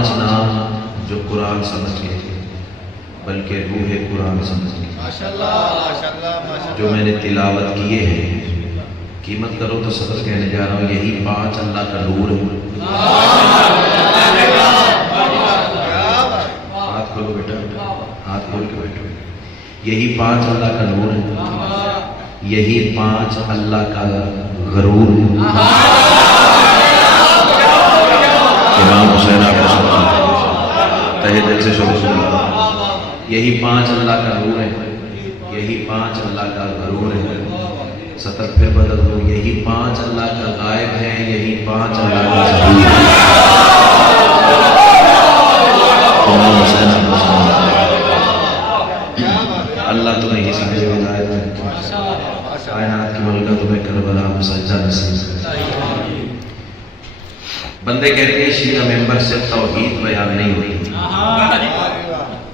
5 نام جو قرآن سمجھ کے بلکہ روح قرآن سمجھ کے جو میں نے تلاوت کیے ہیں، قیمت کرو تو صبر کہنے جا رہا ہوں، یہی 5 اللہ کا نور ہے۔ ہاتھ کھولو بیٹا، ہاتھ کھول کے بیٹھو۔ یہی 5 اللہ کا نور ہے، یہی 5 اللہ کا غرور ہے۔ امام حسین آپ کو تہہ دل سے شکر، یہی 5 اللہ کا نور ہے، یہی 5 اللہ کا غرور ہے۔ سطر پھر بدل دو، یہی 5 اللہ کا غائب ہے، یہی 5 اللہ کا ظہور ہے۔ امام حسین آپ کو اللہ تمہیں ہی سارے ولایت میں کائنات کی ملکہ تمہیں کربلا میں سجدہ نصیب کرے۔ بندے کہتے ہیں شیعہ ممبر سے توحید بیان نہیں ہوئی،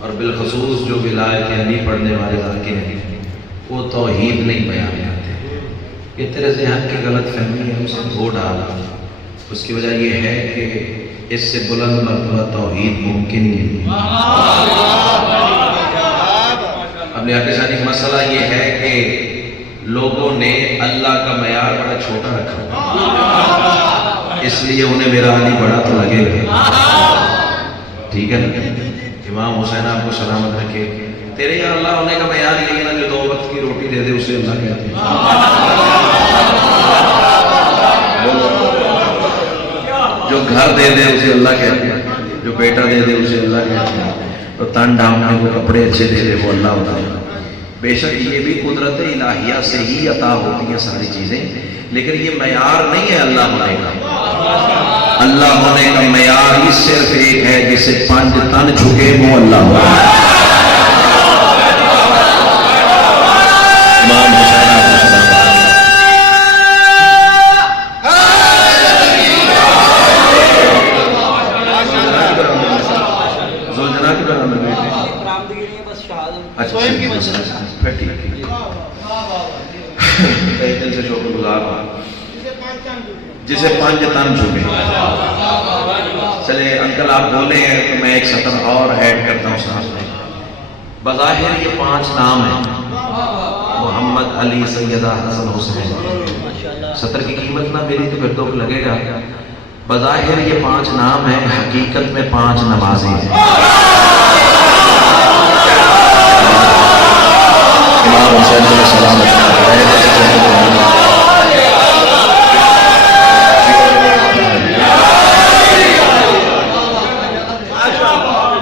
اور بالخصوص جو ولایت یعنی پڑھنے والے ذاکر ہیں وہ توحید نہیں بیان کرتے۔ یہ تیرے ذہن کی غلط فہمی ہے، اسے دھو ڈال۔ اس کی وجہ یہ ہے کہ اس سے بلند مرتبہ توحید ممکن نہیں۔ اب لحاظ شانی مسئلہ یہ ہے کہ لوگوں نے اللہ کا معیار بڑا چھوٹا رکھا، اس لیے انہیں میرا علی بڑا تو لگے گا، ٹھیک ہے نا؟ امام حسین آپ کو سلامت رکھے، تیرے یا اللہ ہونے کا معیار یہ ہے نا، جو 2 وقت کی روٹی دے دے اسے اللہ کہتے ہیں۔ جو گھر دے دے اسے اللہ کہتے ہیں، جو بیٹا دے دے اسے اللہ کہتے ہیں، اور تن ڈھانپنے کو کپڑے اچھے دے دے وہ اللہ ہوتا ہے۔ بے شک یہ بھی قدرت الہیہ سے ہی عطا ہوتی ہیں ساری چیزیں، لیکن یہ معیار نہیں ہے اللہ ہونے کا۔ اللہ ہونے کا معیار ہی صرف ایک ہے، جسے 5 تن جھکے وہ اللہ ہو۔ امام حسین آپ کو سلام۔ زوجنا کی برامد میں دل سے شکر گزار ہوں جسے 5 تن جھکے۔ چلے انکل آپ بولے ہیں تو میں ایک سطر اور ایڈ کرتا ہوں ساتھ میں۔ بظاہر یہ 5 نام ہیں، محمد، علی، سیدہ، حسن، حسین۔ سطر کی قیمت نہ میری تو پھر دکھ لگے گا۔ بظاہر یہ 5 نام ہیں، حقیقت میں 5 نمازیں ہیں۔ امام حسین کو سلام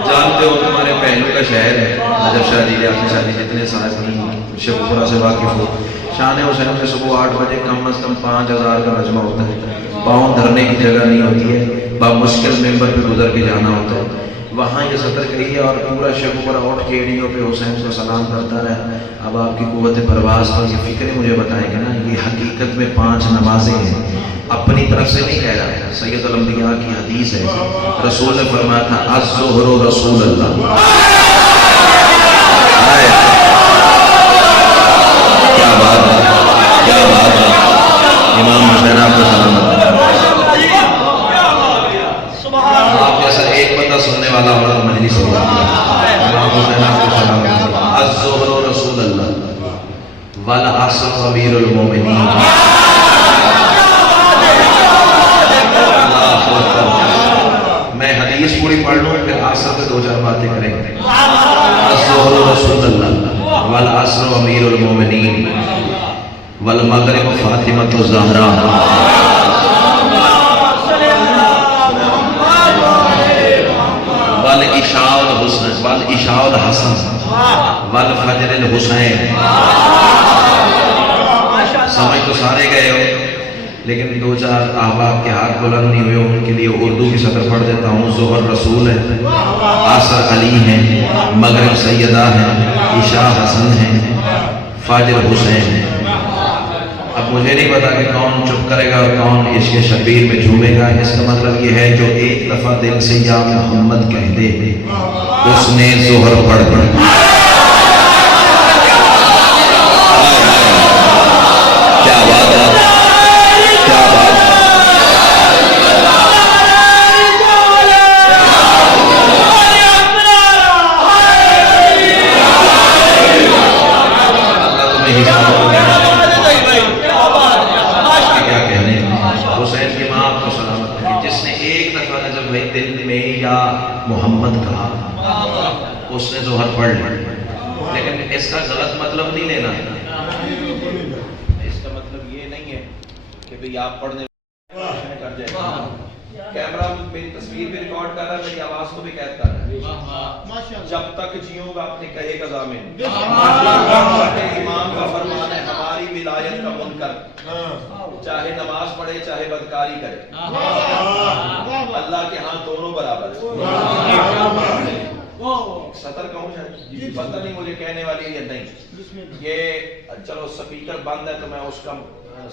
جانتے ہو تمہارے پہلو کا شہر ہے نجف شاہ جی، آفی شاہ جی، جتنے صاحبین شیخوپورہ سے واقف ہو، شان حسین میں صبح 8 بجے کم از کم 5000 کا مجمع ہوتا ہے۔ پاؤں دھرنے کی جگہ نہیں ہوتی ہے، بامشکل ممبر پہ گزر کے جانا ہوتا ہے۔ وہاں یہ سطر کہی ہے اور پورا شیخوپورہ اٹھ کے ایڑیوں پہ حسین کو سلام کرتا رہا۔ اب آپ کی قوت پرواز پر یہ فکر مجھے بتائیں گے نا، یہ حقیقت میں 5 نمازیں ہیں، اپنی طرف سے نہیں کہہ رہا ہے۔ سید الانبیاء کی حدیث ہے، رسول نے فرمایا تھا الظہر رسول اللہ۔ کیا بات ہے، کیا بات ہے۔ امام حسین آپ کو سلام۔ آپ جیسا ایک بندہ سننے والا ہوگا مجلس ہوگا۔ امام حسین آپ کو سلام۔ الظہر رسول اللہ والعصر امیر المومنین۔ میں حدیث پوری پڑھ لوں پھر عصر پہ 2-4 باتیں کریں گے۔ الظہر رسول اللہ والعصر امیر المومنین والمغرب فاطمۃ الزہراء والعشاء الحسن والعشاء الحسن والفجر الحسین۔ سمجھ تو سارے گئے ہو، لیکن 2-4 احباب کے ہاتھ بلند نہیں ہوئے، ان کے لیے اردو کی سطر پڑھ دیتا ہوں۔ ظہر رسول ہے، عصر علی ہیں، مغرب سیدہ ہیں، عشاء حسن ہیں، فجر حسین ہیں۔ اب مجھے نہیں پتا کہ کون چپ کرے گا اور کون عشق شبیر میں جھومے گا۔ اس کا مطلب یہ ہے جو ایک دفعہ دل سے یا محمد کہہ دے اس نے ظہر پڑھ دی۔ کیا بات ہے، کیا بات ہے۔ محمد کہا، اس نے ظہر پڑھ لی، لیکن اس کا غلط مطلب نہیں لینا ہے، اس کا مطلب یہ نہیں ہے کہ بھئی آپ پڑھنے کر جائے، کیمرہ میری تصویر بھی ریکارڈ کر رہا ہے، میری آواز کو بھی قید کر رہا ہے، جب تک جیوں گا اپنے کہے کا ضامن، امام کا فرمان ہے ہماری ولایت کا منکر چاہے نماز پڑھے چاہے بدکاری کرے، اللہ کے ہاں دونوں برابر ہے۔ سطر کہوں جائے پتہ نہیں مجھے کہنے والی یا نہیں، یہ چلو سپیکر بند ہے تو میں اس کا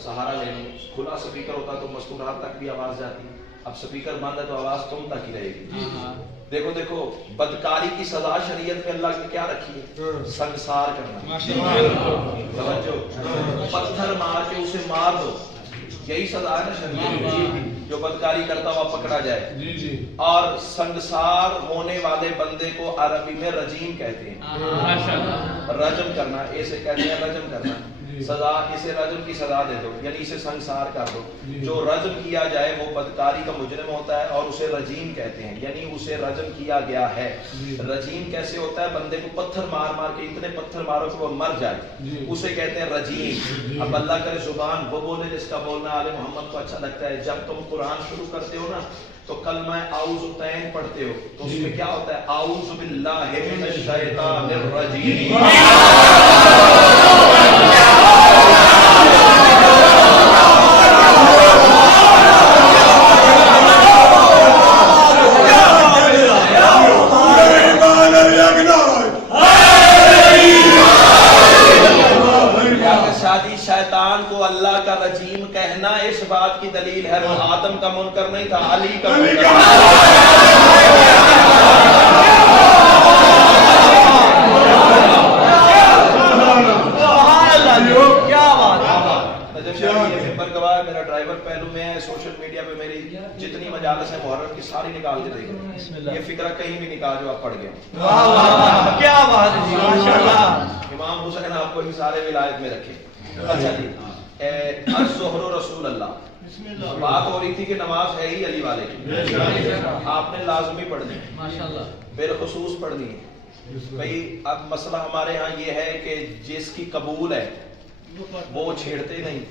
سہارا لے لوں، کھلا سپیکر ہوتا تو مستورات تک بھی آواز جاتی، اب سپیکر بند ہے تو آواز تم تک ہی رہے گی۔ دیکھو بدکاری کی سزا شریعت میں اللہ نے کیا رکھی ہے؟ سنگسار کرنا، توجہ، پتھر مار کے اسے مار دو، یہی سزا ہے نا شریعت، جو بدکاری کرتا ہوا پکڑا جائے۔ اور سنگسار ہونے والے بندے کو عربی میں رجیم کہتے ہیں، رجم کرنا، اسے کہتے ہیں رجم کرنا، سزا، اسے رجم کی سزا دے دو، یعنی اسے سنگسار کر دو۔ جو رجم کیا جائے وہ بدکاری کا مجرم ہوتا ہے اور اسے رجیم کہتے ہیں، یعنی اسے رجم کیا گیا ہے۔ رجیم کیسے ہوتا ہے؟ بندے کو پتھر مار مار کے اتنے پتھر مارو کہ وہ مر جائے، اسے کہتے ہیں رجیم۔ اب اللہ کرے زبان وہ بولے جس کا بولنا آل محمد کو اچھا لگتا ہے۔ جب تم قرآن شروع کرتے ہو نا تو کلمہ اعوذ تین پڑھتے ہو تو اس میں کیا ہوتا ہے؟ اعوذ باللہ من الشیطان الرجیم۔ شیطان کو اللہ کا رجیم کہنا اس بات کی دلیل ہے وہ آدم کا منکر نہیں تھا، علی کا منکر تھا۔ میرا ڈرائیور پہلو میں ہے، سوشل میڈیا پہ میری جتنی مجالس ہیں محرم کی ساری نکال کے دیکھیں، یہ فکرہ کہیں بھی نکال جو آپ پڑھ گئے۔ کیا بات ہے، ماشاءاللہ۔ امام حسین آپ کو بھی سارے ولایت میں رکھے۔ اچھا جی، الظہر رسول اللہ، بات ہو رہی تھی کہ نماز ہے ہی علی والے کی، آپ نے لازمی پڑھنی ہے، بالخصوص پڑھنی ہے۔ بھئی اب مسئلہ ہمارے ہاں یہ ہے کہ جس کی قبول ہے وہ چھیڑتے ہی نہیں،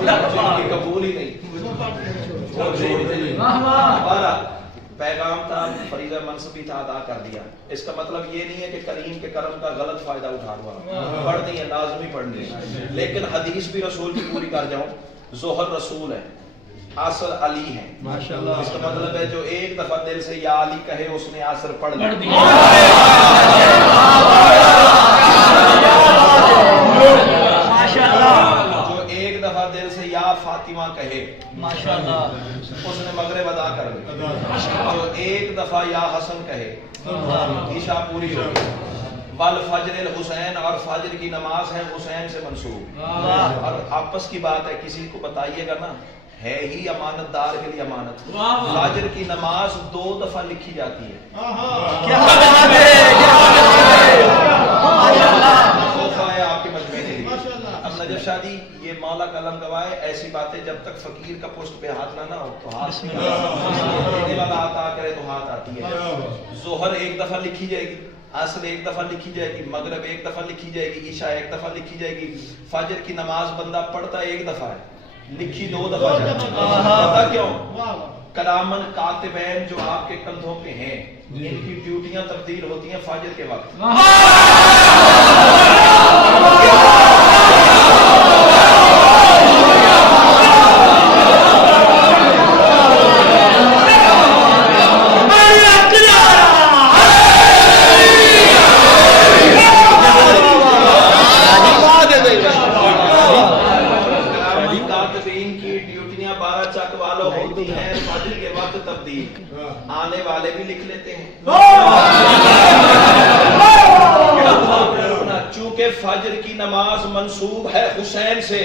جن کی قبول ہی نہیں وہ چھوڑتے نہیں۔ ہمارا پیغام تھا، فریضہ منصبی تھا، ادا کر دیا۔ اس کا مطلب یہ نہیں ہے کہ کریم کے کرم کا غلط فائدہ اٹھا ہوا، پڑھنی ہے، لازمی پڑھنی ہے، لیکن حدیث بھی رسول کی پوری کر جاؤں۔ ظہر رسول ہے، عصر علی ہے، اس کا مطلب ہے جو ایک دفعہ دل سے یا علی کہے اس نے عصر پڑھ لیا۔ جو ایک دفعہ دل سے یا فاطمہ کہے اس نے مغرب ادا کر لی۔ جو ایک دفعہ یا حسن کہے عشاء پوری ہو گئی۔ والفجر الحسین، اور فجر کی نماز ہے حسین سے منسوب۔ اور آپس کی بات ہے، کسی کو بتائیے گا نا، ہے ہی امانت دار کے لیے امانت۔ فجر کی نماز 2 دفعہ لکھی جاتی ہے۔ کیا بات ہے، آپ کے مجمع نے۔ اب نجف شادی یہ مولا کا علم گواہ ہے، ایسی باتیں جب تک فقیر کا پشت پہ ہاتھ نہ ہو تو ہاتھ نہیں آتا، دینے والا ہاتھ آ کرے تو ہاتھ آتی ہے۔ ظہر 1 دفعہ لکھی جائے گی، عصر 1 دفعہ لکھی جائے گی، مغرب 1 دفعہ لکھی جائے گی، عشاء 1 دفعہ لکھی جائے گی۔ فجر کی نماز بندہ پڑھتا 1 دفعہ ہے، لکھی 2 دفعہ جائے گی۔ پتہ کیوں؟ کلامن کاتبین جو آپ کے کندھوں پہ ہیں، ان کی ڈیوٹیاں تبدیل ہوتی ہیں فجر کے وقت۔ آنے والے بھی لکھ لیتے ہیں، چونکہ فجر کی نماز منسوب ہے حسین سے،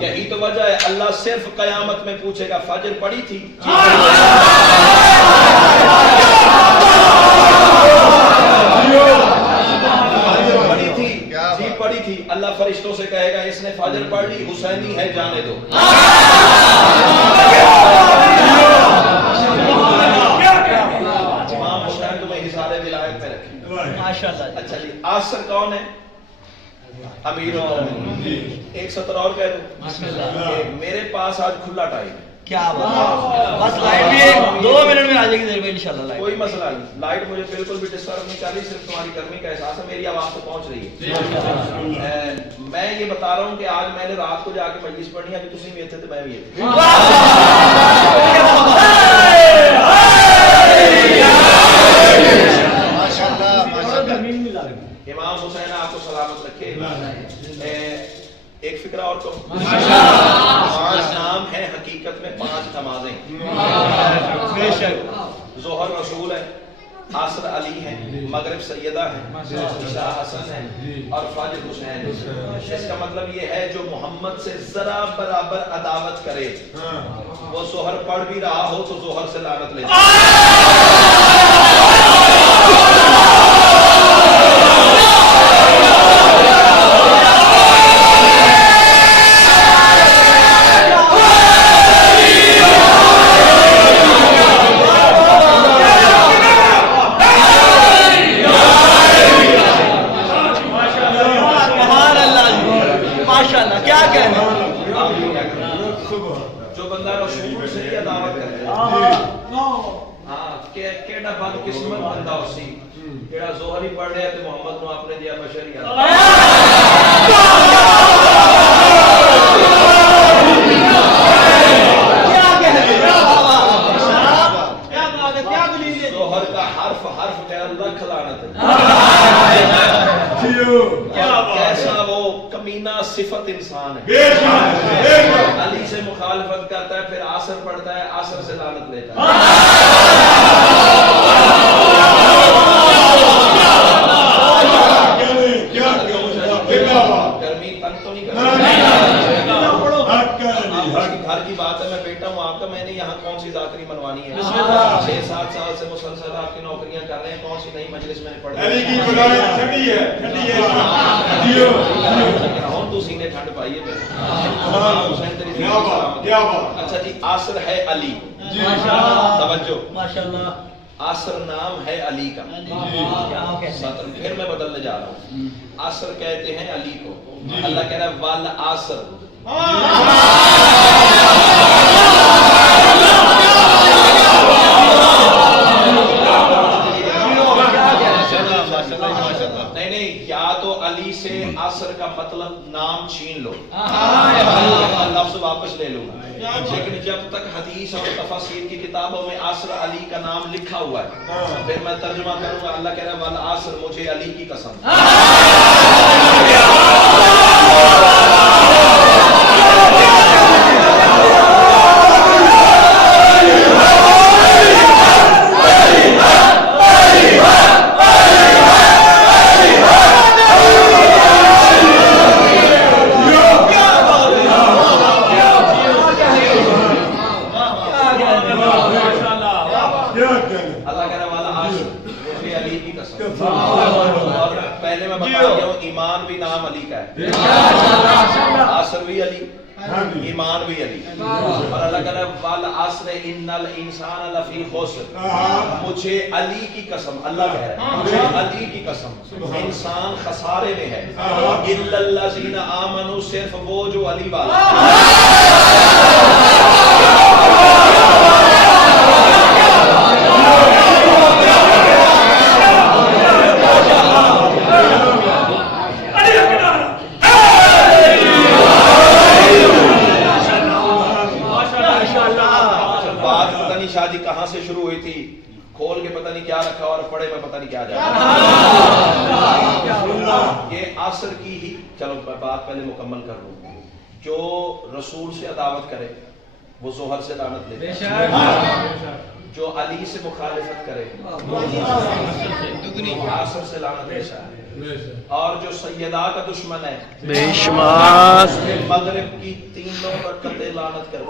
یہی تو وجہ ہے اللہ صرف قیامت میں پوچھے گا فجر پڑھی تھی؟ پڑھی تھی جی، پڑھی تھی۔ اللہ فرشتوں سے کہے گا اس نے فجر پڑھ لی، حسینی ہے، جانے دو۔ اشارے ولایت میں رکھیں. ماشاءاللہ. اچھا جی عاصر کون ہے؟ امیر المومنین. ایک سطر اور کہہ دوں. میرے پاس آج کھلا ٹائم ہے. کیا بات. بس لائٹ بھی 2 منٹ میں آ جائے گی دیر میں انشاءاللہ. کوئی مسئلہ نہیں. لائٹ مجھے بالکل بھی ڈسٹرب نہیں کر رہی, صرف تمہاری گرمی کا احساس ہے. میری آواز تو پہنچ رہی ہے. میں یہ بتا رہا ہوں کہ آج میں نے رات کو جا کے مجلس پڑھنی ہے. ابھی تسی بھی تھے تو میں بھی تھے. امام حسین آپ کو سلامت رکھے. ایک فکرہ اور تو 5 نام ہیں حقیقت میں 5 نمازیں. ظہر رسول ہے, عصر علی ہے, مغرب سیدہ ہے, عشاء حسن ہے اور فجر حسین. اس کا مطلب یہ ہے جو محمد سے ذرا برابر عداوت کرے وہ ظہر پڑھ بھی رہا ہو تو ظہر سے لعنت لے قسمت بندہ اسی جڑا ظہر ہی پڑھ رہا ہے تے محمد نو اپنے دیا بشری ظہر کا حرف حرف خیال رکھ لعنت کیسا وہ کمینہ صفت انسان ہے. علی سے مخالفت کرتا ہے پھر عصر پڑھتا ہے, عصر سے لعنت لیتا ہے. گھر کی بات ہے, میں بیٹا ہوں آپ کا, میں نے یہاں کون سی ذاکری منوانی ہے. 6-7 سال سے مسلسل آپ کی نوکریاں کر رہے ہیں, کون سی نئی مجلس میں نے پڑھ تو سینے ٹھنڈ پائیے. اچھا جی عصر ہے علی. توجہ, عصر نام ہے علی کا. پھر میں بدلنے جا رہا ہوں. عصر کہتے ہیں علی کو. اللہ کہہ رہا ہے والعصر. نہیں, یا تو علی سے عصر کا مطلب نام چھین لو, لفظ واپس لے لو. لیکن جب تک حدیث اور تفاسیر کی کتابوں میں عصر علی کا نام لکھا ہوا ہے پھر میں ترجمہ کروں گا. اللہ کہہ رہا ہے والعصر, مجھے علی کی قسم. پہلے میں بتا دیا ہوں ایمان بھی نام علی کا ہے, عصر بھی علی, ایمان بھی علی. اور اللہ کہہ رہا ہے والعصر ان الانسان لفی خسر. مجھے علی کی قسم, اللہ کہہ رہا ہے مجھے علی کی قسم, انسان خسارے میں ہے. الا الذین آمنوا, صرف وہ جو علی والا. شادی کہاں سے شروع ہوئی تھی, کھول کے پتہ نہیں کیا رکھا اور پڑے میں پتہ نہیں کیا جائے. یہ عصر کی ہی, چلو بات پہلے مکمل کر لوں. جو رسول سے عداوت کرے وہ ظہر سے لعنت لے. جو علی سے مخالفت کرے عصر سے لعنت لے. اور جو سیدہ کا دشمن ہے بے شمار مغرب کی 3 رکعتیں لعنت کرے.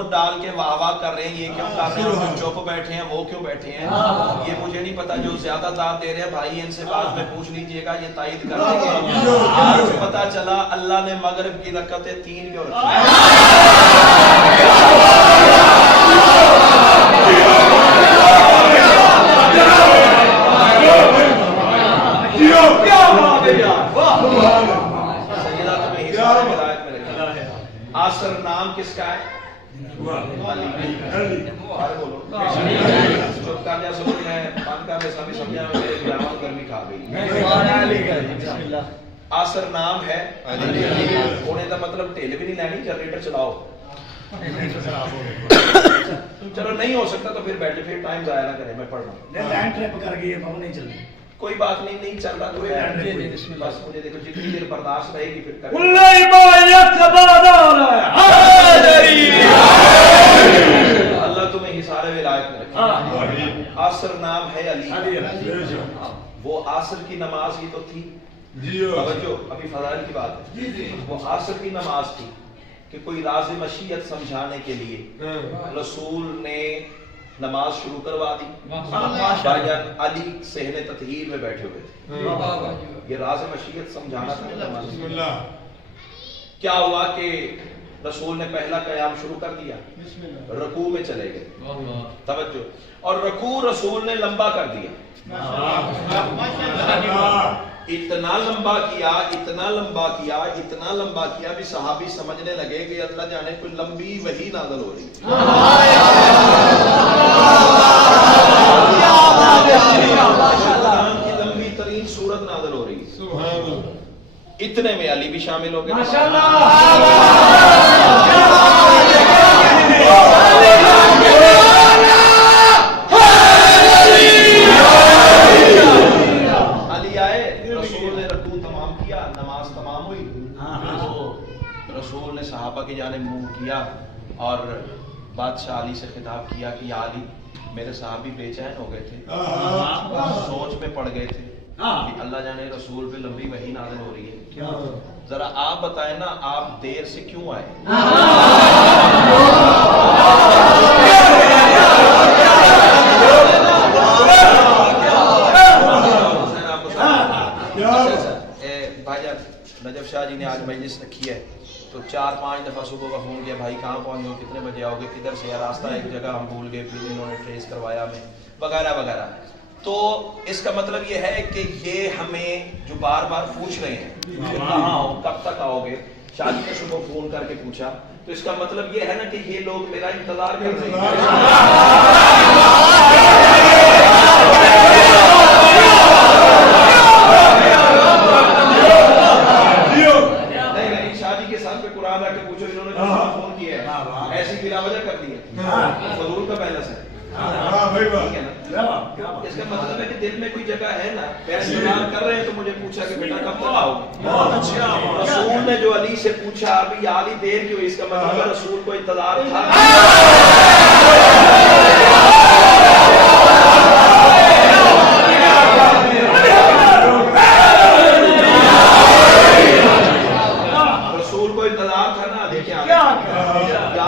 زور ڈال کے واہ واہ کر رہے ہیں، یہ کیوں کر رہے ہیں، جو چپ بیٹھے ہیں وہ کیوں بیٹھے ہیں، یہ مجھے نہیں پتا. جو زیادہ داد دے رہے ہیں بھائی ان سے بعد میں پوچھ لیجئے گا، یہ تائید کر دیں گے. آج پتا چلا اللہ نے مغرب کی رکعتیں 3 کیوں رکھی. آصر نام کس کا ہے؟ چپ کر جا سب میں بند کر دے سبھی سمجھا میں میرے گرامان گرمی کھا گئی. آصر نام ہے ہونے کا مطلب ٹیلے بھی نہیں لینی، جنریٹر چلاؤ. چلو نہیں ہو سکتا تو پھر بیٹھے پھر ٹائم ضائع نہ کریں، میں پڑھ رہا ہوں. لینڈ ٹرپ کر گئی ہے بابا، نہیں چل رہی. کوئی بات نہیں، نہیں چل رہا تو بس مجھے دیکھو جتنی دیر برداشت رہے گی پھر کریں. اللہ تمہیں حصار ولایت میں رکھے. عصر نام ہے علی. وہ عصر کی نماز ہی تو تھی. توجہ، ابھی فضائل کی بات ہے. وہ عصر کی نماز تھی کہ کوئی راز مشیت سمجھانے کے لیے رسول نے نماز شروع کروا دی. بھائیجان علی صحن تطہیر میں بیٹھے ہوئے تھے. یہ راز مشیت سمجھانا تھا نماز. کیا ہوا کہ رسول نے پہلا قیام شروع کر دیا، رکوع میں چلے گئے. توجہ، اور رکوع رسول نے لمبا کر دیا. اتنا لمبا کیا، اتنا لمبا کیا، اتنا لمبا کیا بھی صحابی سمجھنے لگے کہ اللہ جانے کوئی لمبی وحی نازل ہو رہی ہے. قرآن کی لمبی ترین سورت نازل ہو رہی ہے. اتنے میں علی بھی شامل ہو گئے. علی آئے، رسول نے رکوع تمام کیا، نماز تمام ہوئی. رسول نے صحابہ کی جانب منہ کیا اور بادشاہ علی سے خطاب کیا کہ یا علی، میرے صحابی بے چین ہو گئے تھے، سوچ میں پڑ گئے تھے کہ اللہ جانے رسول پہ لمبی وحی نازل ہو رہی ہے. ذرا آپ بتائیں نا، آپ دیر سے کیوں آئے؟ بھائی جان نجف شاہ جی نے آج مجلس رکھی ہے تو 4-5 دفعہ صبح کا فون کیا، بھائی کہاں پہنچ ہو، کتنے بجے آؤ گے، کدھر سے، راستہ ایک جگہ ہم بھول گئے، پھر انہوں نے ٹریس کروایا ہمیں وغیرہ وغیرہ. تو اس کا مطلب یہ ہے کہ یہ ہمیں جو بار بار پوچھ رہے ہیں کہاں ہو، کب تک آؤ گے. شاہ جی نے صبح فون کر کے پوچھا تو اس کا مطلب یہ ہے نا کہ یہ لوگ میرا انتظار کر رہے ہیں. ایسی بلا وجہ کر دی ہے، فضول کا بیلنس ہے. اس کا مطلب ہے کہ دل میں کوئی جگہ ہے نا، انتظار کر رہے ہیں تو مجھے پوچھا کہ بیٹا کب تک آؤ. رسول نے جو علی سے پوچھا ابھی علی دیر کیوں، اس کا مطلب ہے رسول کو انتظار تھا. رسول کو انتظار تھا نا. علی کیا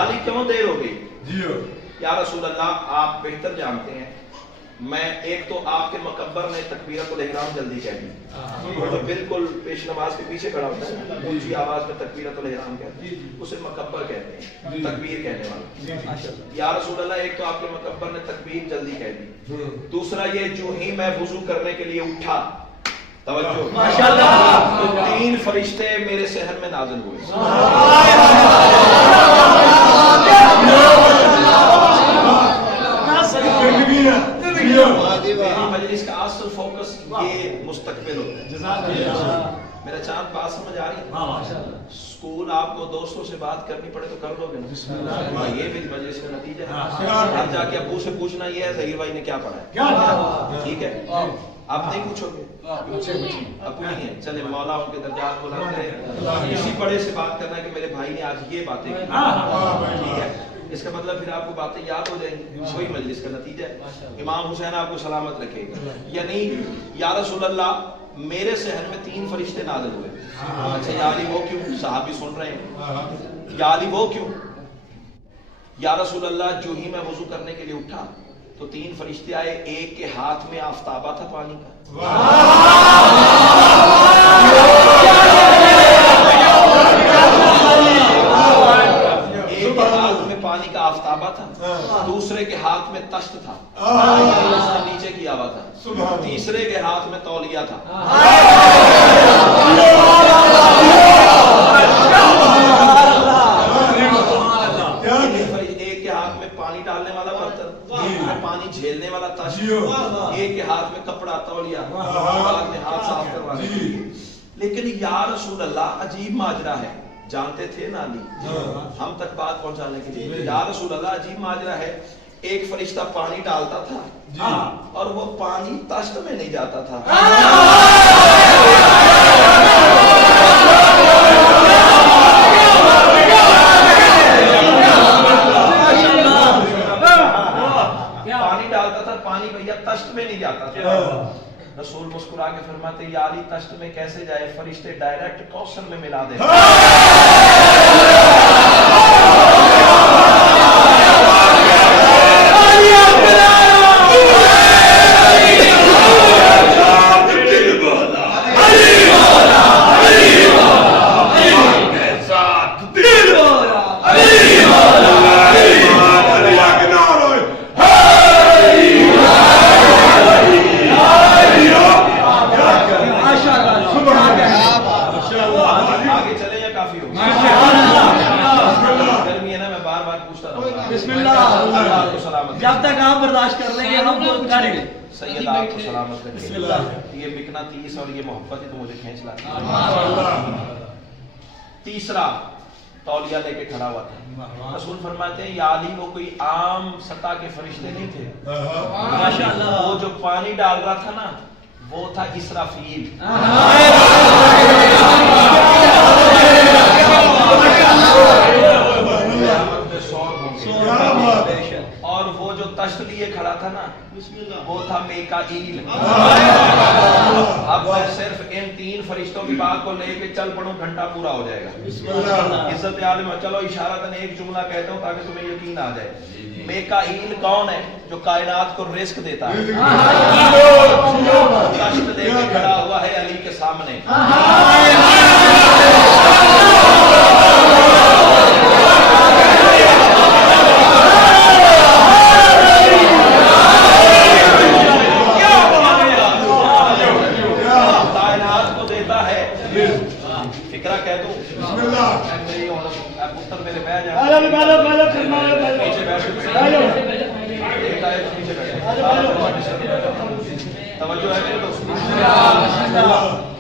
علی کیوں دیر ہو گئی؟ یا رسول اللہ آپ بہتر جانتے ہیں، میں ایک تو آپ کے مکبر نے تکبیرۃ الاحرام جلدی کہہ دی، جو بالکل پیش نماز کے پیچھے کھڑا ہوتا ہے اونچی آواز میں تکبیرۃ الاحرام کہتے ہیں، اسے مکبر کہتے ہیں، تکبیر کہنے والا. یا رسول اللہ ایک تو آپ کے مکبر نے تکبیر جلدی کہہ دی، دوسرا یہ جو ہی میں وضو کرنے کے لیے اٹھا، توجہ ماشاءاللہ، تو 3 فرشتے میرے صحن میں نازل ہوئے. مجلس کا اصل فوکس یہ مستقبل ہوتا ہے. میرا چاند بات سمجھ آ رہی ہے؟ اسکول آپ کو دوستوں سے بات کرنی پڑے تو کر دو گے نا، یہ بھی مجلس کا نتیجہ ہے. اب جا کے ابو سے پوچھنا یہ ہے ظہیر بھائی نے کیا پڑھا ہے، ٹھیک ہے؟ آپ نہیں پوچھو گے، اب نہیں ہے. چلے مولا ان کے درجات کو بلند کرے. کسی بڑے سے بات کرنا ہے کہ میرے بھائی نے آج یہ باتیں کی، ٹھیک ہے؟ اس کا مطلب پھر آپ کو باتیں یاد ہو جائیں گی، وہی مجلس کا نتیجہ ہے. امام حسین آپ کو سلامت رکھے گا. یعنی یا رسول اللہ میرے صحن میں 3 فرشتے نازل ہوئے. اچھا یا علی وہ کیوں؟ صحابی سن رہے ہیں. یا علی وہ کیوں؟ یا رسول اللہ جو ہی میں وضو کرنے کے لیے اٹھا تو 3 فرشتے آئے، ایک کے ہاتھ میں آفتابہ تھا پانی کا، ایک کے ہاتھ میں پانی کا آفتابہ تھا، دوسرے کے ہاتھ میں تشت تھا، نیچے کیا ہوا تھا، تیسرے کے ہاتھ میں تولیہ تھا، ایک کے ہاتھ میں پانی ڈالنے والا برتن، پانی جھیلنے والا تشت، ایک کے ہاتھ میں کپڑا تولیہ، بعد میں ہاتھ صاف کروانے کے لیے۔ لیکن یا رسول اللہ عجیب ماجرا ہے، جانتے تھے نا علی ہم تک بات پہنچانے کے لیے، یا رسول اللہ عجیب ماجرا ہے، ایک فرشتہ پانی ڈالتا تھا اور وہ پانی تشت میں نہیں جاتا تھا، پانی ڈالتا تھا، پانی بھیا تشت میں نہیں جاتا تھا۔ رسول مسکرا کے فرماتے یا علی تشت میں کیسے جائے، فرشتے ڈائریکٹ کوثر میں ملا دے۔ جب تک آپ برداشت کر لیں گے ہم تو کریں گے۔ سید آپ کو سلامت رکھے، یہ مقناطیس اور یہ محبت ہی تو مجھے کھینچ لاتی ہے۔ تیسرا تولیہ لے کے کھڑا ہوا تھا، رسول فرماتے ہیں یا علی وہ کوئی عام سطح کے فرشتے نہیں تھے، ماشاءاللہ وہ جو پانی ڈال رہا تھا نا وہ تھا اسرافیل، اور وہ جو تشت لیے کھڑا تھا نا وہ تھا میکائیل۔ اب میں صرف ان 3 فرشتوں کی بات کو لے کے چل پڑوں، گھنٹہ پورا ہو جائے گا۔ عزت عالم چلو اشارتاً ایک جملہ کہتا ہوں تاکہ تمہیں یقین آ جائے۔ میکائیل کون ہے؟ جو کائنات کو رزق دیتا ہے، تشت لے کے کھڑا ہوا ہے علی کے سامنے،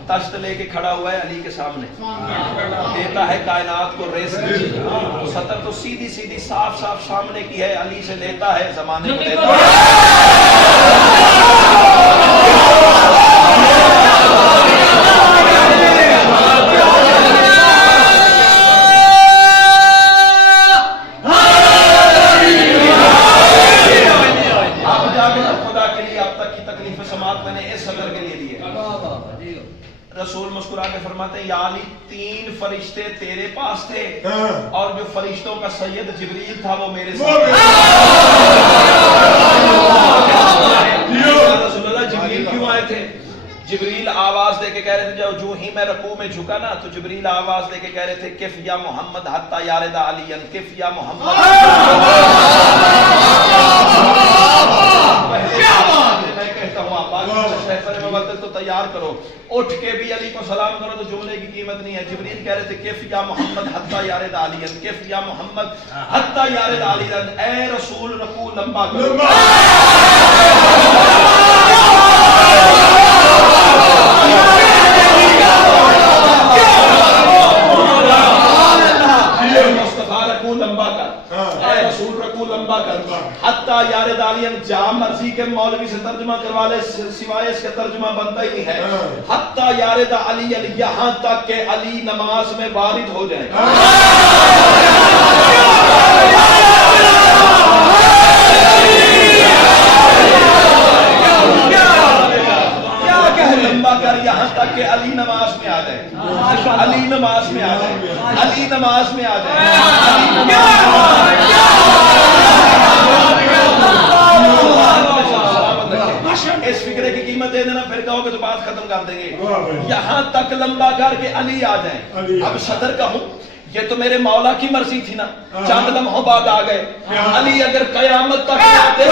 تشت لے کے کھڑا ہوا ہے علی کے سامنے، دیتا ہے کائنات کو رزق، سطر تو سیدھی سیدھی صاف صاف سامنے کی ہے، علی سے لیتا ہے، زمانے کو دیتا ہے۔ رسول مسکرا کے فرماتے ہیں یا علی 3 فرشتے تیرے پاس تھے اور جو فرشتوں کا سید جبریل تھا وہ میرے ساتھ۔ رسول اللہ جبریل کیوں آئے تھے؟ جبریل آواز دے کے کہہ رہے تھے، جو ہی میں رکوع میں جھکا نا تو جبریل آواز دے کے کہہ رہے تھے کف یا محمد حتی یارد علی، کف یا محمد۔ میں کہتا ہوں آپ تو تیار کرو، اٹھ کے بھی علی کو سلام کرو تو جملے کی قیمت نہیں ہے۔ جبریل کہہ رہے تھے کف یا محمد حتی یارد علی، کف یا محمد حتی یارد علی، اے رسول رکوع لمبا کرو۔ حتی یارد علی، جہاں مرضی کے مولوی سے ترجمہ کروا لے سوائے اس کے ترجمہ بنتا ہی نہیں ہے۔ حتی یارد علی، یہاں تک کہ علی نماز میں وارد ہو جائے۔ لمبا کر یہاں تک کہ علی نماز میں آ جائے، علی نماز میں آ جائے، علی نماز میں آ جائے، علی نماز میں آ جائے۔ یہاں تک لمبا کر کے علی آ جائیں. اب صدر کا ہوں, یہ تو میرے مولا کی مرضی تھی نا, چند لمحوں بعد آ گئے. علی اگر قیامت تک آتے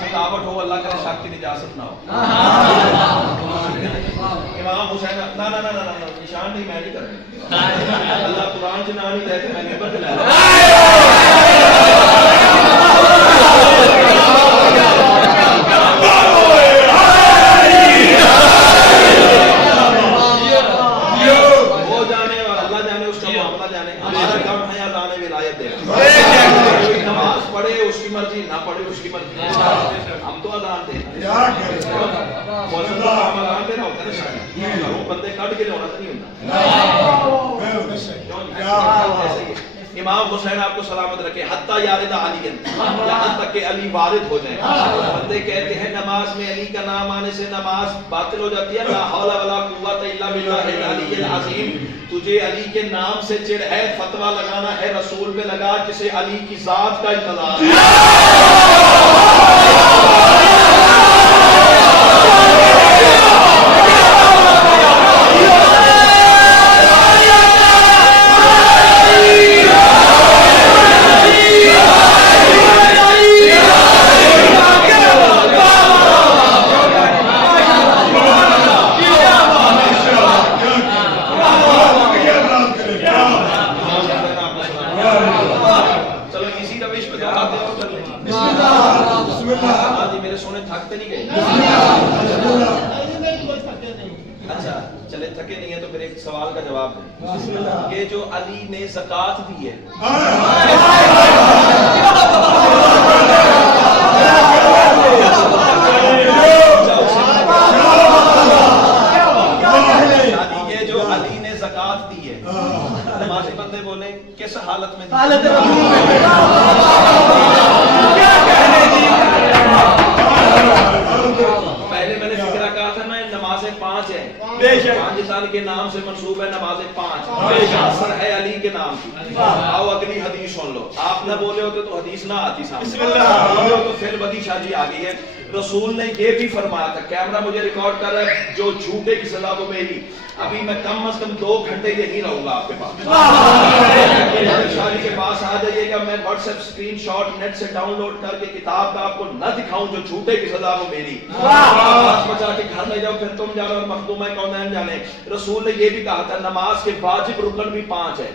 تھکاوٹ ہو, اللہ کرے شک کی نجاست نہ ہو. امام حسین نا نا نا نا نشان نہیں, میں نہیں کرنا. اللہ قرآن سے نہ نہیں رہتے, میں نہیں بدلا. وہ جانے اور اللہ جانے, اس کا معاملہ جانے. ہمارا کام ہے اللہ نے ولایت دے. کوئی نماز پڑھے اس کی مرضی, نہ پڑھے اس کی مرضی. ہم تو اذان دیں, اذان دینا ہوتا ہے شاید, وہ بندے کٹ کے ہونا نہیں ہوتا. امام حسین آپ کو سلامت رکھے. حتی یارد علی, یہاں تک کہ علی وارد ہو جائیں. بندے کہتے ہیں نماز میں علی کا نام آنے سے نماز باطل ہو جاتی ہے. لا حول ولا قوت الا باللہ العلی العظیم. تجھے علی کے نام سے چڑ ہے, فتویٰ لگانا ہے رسول پہ لگا جسے علی کی ذات کا انتظار ہے. میرے سونے تھکتے نہیں گئے. اچھا چلے تھکے نہیں ہیں تو پھر ایک سوال کا جواب دیں. یہ جو علی نے زکات دی ہے, یہ جو علی نے زکات دی ہے, نمازی بندے بولے کس حالت میں پہلے میں نے فکرہ کہا تھا نا, نمازیں 5 ہیں, 5 سال کے نام سے منصوب ہے نمازیں 5, اثر ہے علی کے نام کی. آؤ اگلی حدیث سن لو. آپ نہ بولے ہوتے تو حدیث نہ آتی سامنے, بولے ہو تو پھر بدی شاجی آ گئی ہے. رسول نے یہ بھی فرمایا تھا, کیمرہ مجھے ریکارڈ کر رہا ہے, جو جھوٹے کی سزا وہ میری. ابھی میں کم از کم 2 گھنٹے یہی رہوں گا آپ کے پاس. شاہی کے پاس آ جائیے گا, میں WhatsApp screenshot net سے ڈاؤن لوڈ کر کے کتاب کا آپ کو نہ دکھاؤں, جو جھوٹے کی سزا وہ میری. بچا کے گھر لے جاؤ, پھر تم جانا اور مخدوم کونین جانے. رسول نے یہ بھی کہا تھا نماز کے واجب رکن بھی 5 ہے.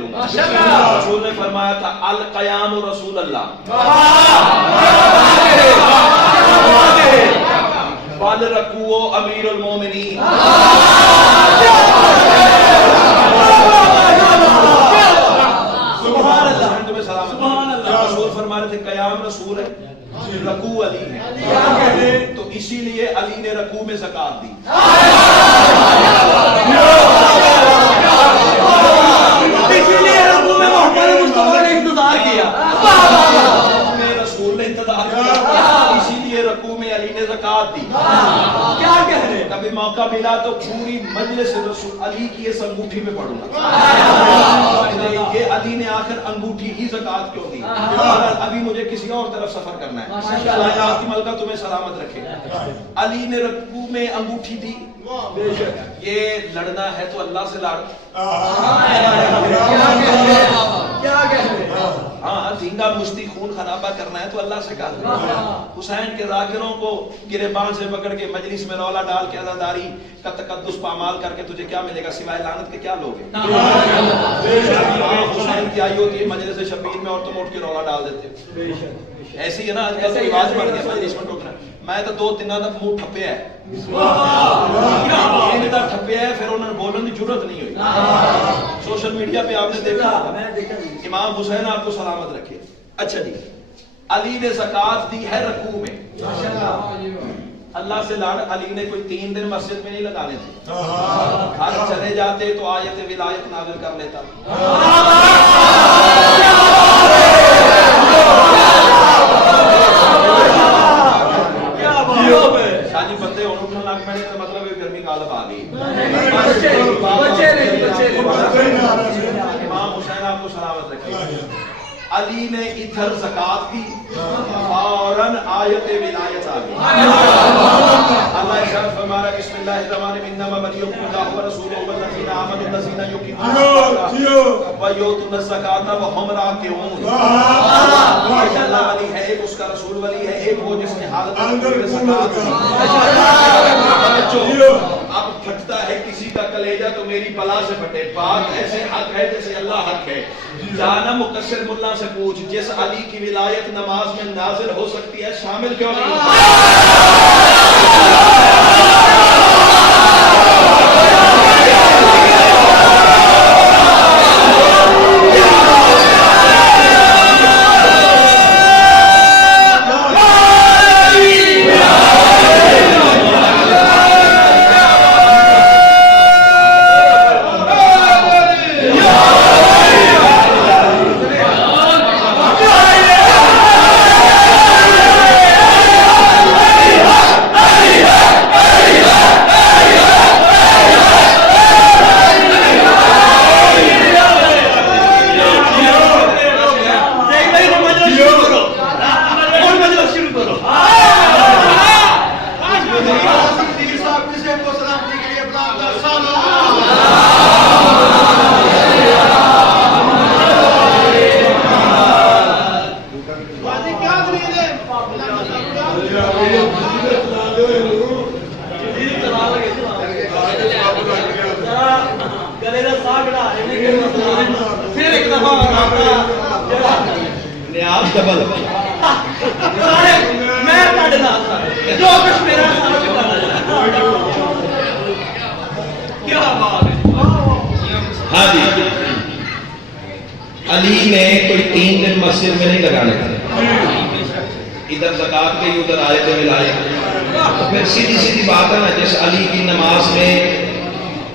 رسول نے فرمایا تھا القیام رسول اللہ والرکوع امیر المومنین. سبحان اللہ, تمہیں سلامت. رسول فرما رہے تھے قیام رسول ہے, رکوع علی ہے, تو اسی لیے علی نے رکوع میں زکات دی. رسول نے انتظار کیا, اسی لیے رکوع میں علی نے زکات دی. کیا کہہ رہے ہیں, کبھی موقع ملا تو پوری مجلس رسول علی کی اس انگوٹھی میں پڑھوں گا یہ علی نے آخر انگوٹھی ہی زکات کیوں دی. ابھی مجھے کسی اور طرف سفر کرنا ہے. اللہ آپ کی ملکہ تمہیں سلامت رکھے. علی نے رکوع میں انگوٹھی دی. یہ لڑنا ہے تو اللہ سے لڑ. ہاں جھینگا مشتی خون خرابہ کرنا ہے تو اللہ سے کر. حسین کے راکروں کو گریبان سے پکڑ کے مجلس میں رولا ڈال کے عزاداری کا تقدس پامال کر کے تجھے کیا ملے گا سوائے لعنت کے؟ کیا لوگے؟ حسین کی آئی ہوتی ہے مجلس شبیر میں اور تم اٹھ کے رولا ڈال دیتے. ایسے ہی ہے نا آج کل رواج بن گیا مجلس میں ٹوکنا میں تو 2-3 دا منہ ٹھپیا ہے یہ دا ٹھپیا ہے پھر انہوں نے بولنے کی ضرورت نہیں ہوئی سوشل میڈیا پہ آپ نے دیکھا امام حسین آپ کو سلامت رکھے اچھا جی علی نے زکات دی ہے رکوع میں اللہ سے لان علی نے کوئی 3 دن مسجد میں نہیں لگانے تھے گھر چلے جاتے تو آیت ولایت نازل کر لیتا شاہ جی بندے اور اٹھنے لگ پڑے تو مطلب ہے گرمی غالب آ گئی امام حسین آپ کو سلامت رکھے علی نے ادھر زکات دی فوراً آیت ولایت آ گئی اللہ ارشاد فرما رہا ہے بسم اللہ الرحمن الرحیم انما ولیکم اللہ ورسولہ والذین آمنوا الذین یقیمون الصلاۃ ویؤتون الزکاۃ وهم راکعون اللہ ولی ہے ایک اس کا رسول ولی ہے ایک وہ جس نے حالت میں زکات دی اب پھٹتا ہے کسی کا کلیجہ تو میری بلا سے پھٹے بات ایسے حق ہے جیسے اللہ حق ہے جانا مقصر ملا سے پوچھ جس علی کی ولایت نماز میں نازل ہو سکتی ہے شامل کیوں نہیں علی نے کوئی 3 دن مسجد میں نہیں لگانے تھے ادھر زکات کے ادھر آئے تھے ولایت پھر سیدھی سیدھی بات ہے نا جس علی کی نماز میں